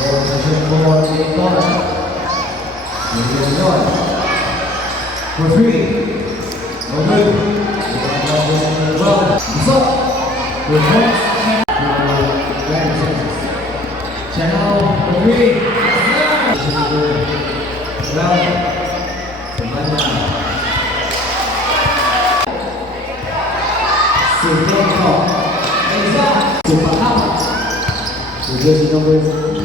Position for the corner. For three. No good. Well, it's up. With points. Channel for three. Well, jersey number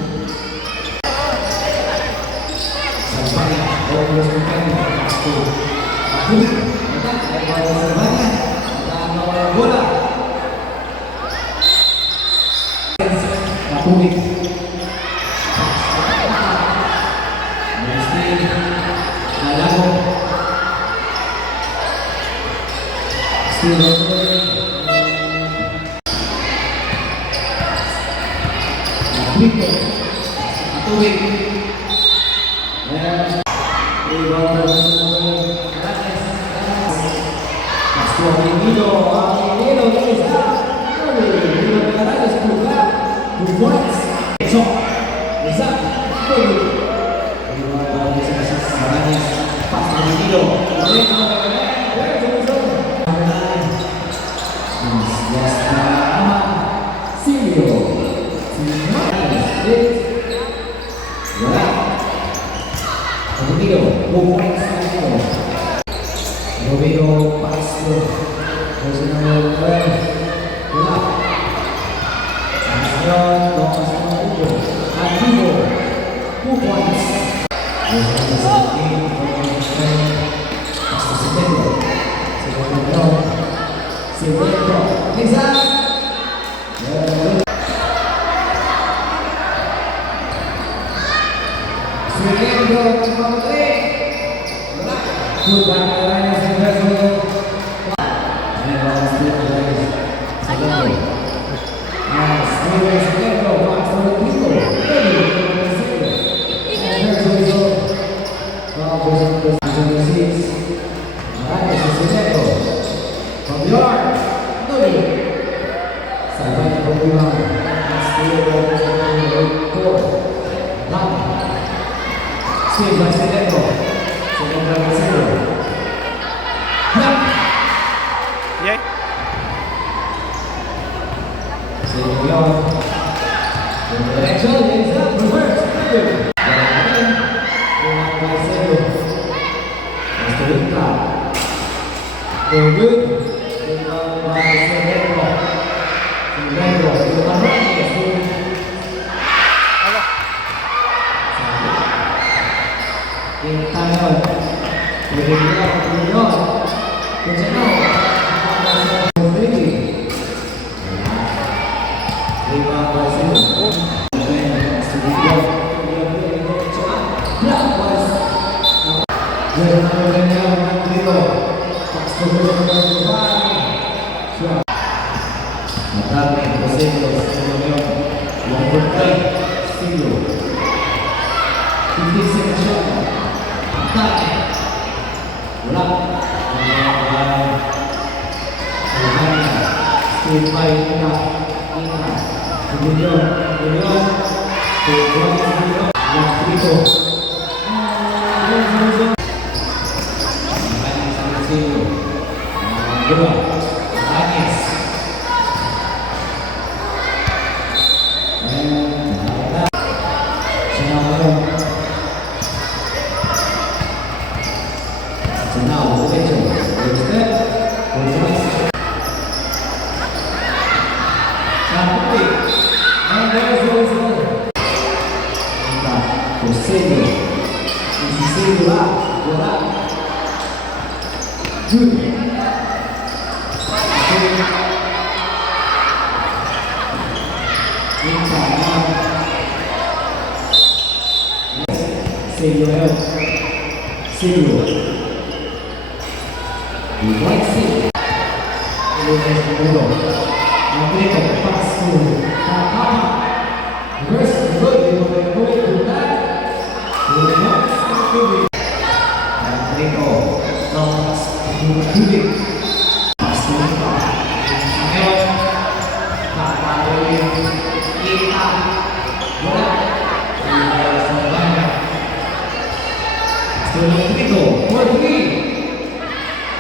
Benito, for three.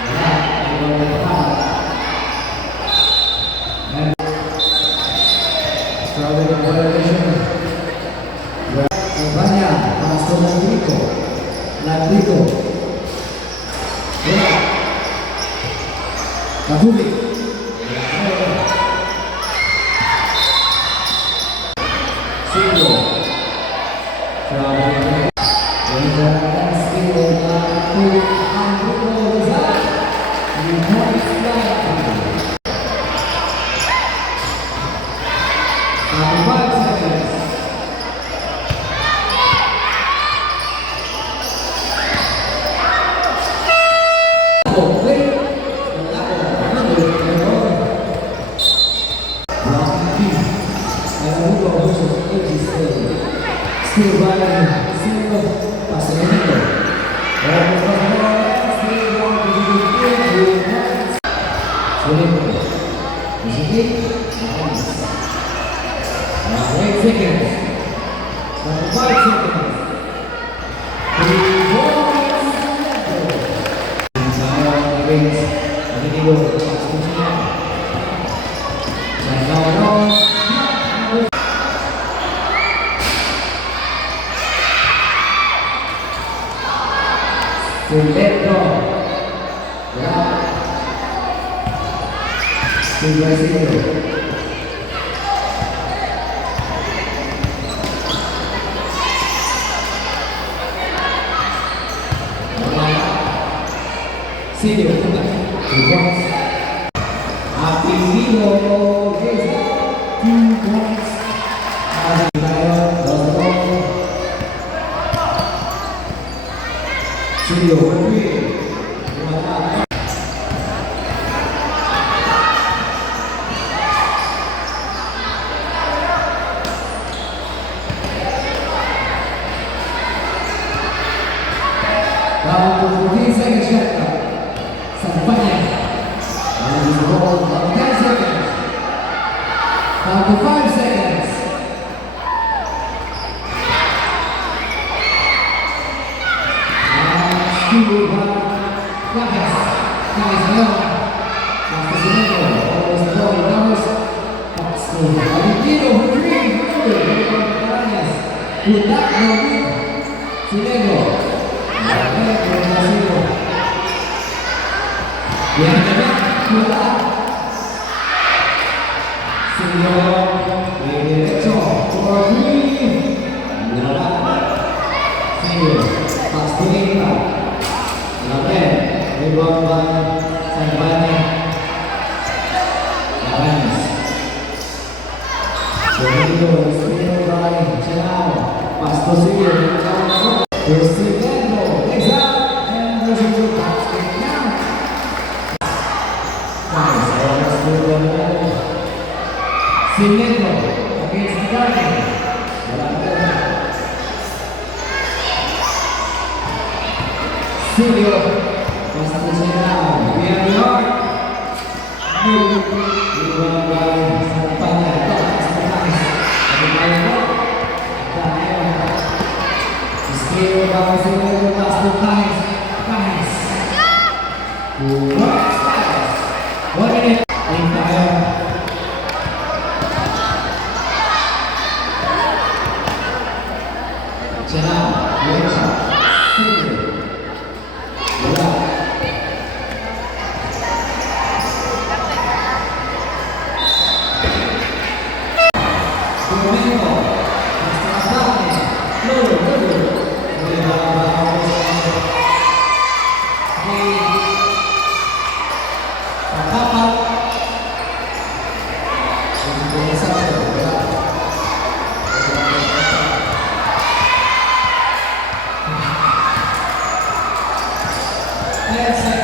Wala, ibang nagpapahat. And starting the violation. Albania, Pastor Rodrigo. Rodrigo. Wala. Katubig. Singo. Traveling. And Singo to Andrew Rizal. You know it's like 5 seconds. Still running, single, passing it. Is it it? Nice. Now 8 seconds. 5 seconds. 3 points. Now against Rodrigo. To let go. Yeah. To Brazil. Silvio, 2 points. Aquilino, 2 points. Silvio, 3. Down to 14 seconds left. Sampanya. And he's rolled on 10 seconds. Down to 5 seconds. And still one. Gagas. Gagas alone. Pastor Sinego. Almost the ball. Ramos. Fox to Valentino. 3. Good luck, Robin. Sinego. Yang kedua, bola. Senyum, derecho, Rodri, bola. Senyum, pasti kita. Lapen, rebound Sampanya. Lapanis. Rodrigo, senyum by Cenau. Pasto senyum, Presidente, exato, and there's a good basket now. Nice, let's do the ball. Sinego against the Guardian. Silvio, Pastor Cenau, we are the art. Rebound by Sampanya, Still by Sinego, Pastor Kanis. Works fast. 1 minute. Entire. Cenau, Lecha, Silvio. Bola. Domingo, Pastor Abane, Lolo. Let's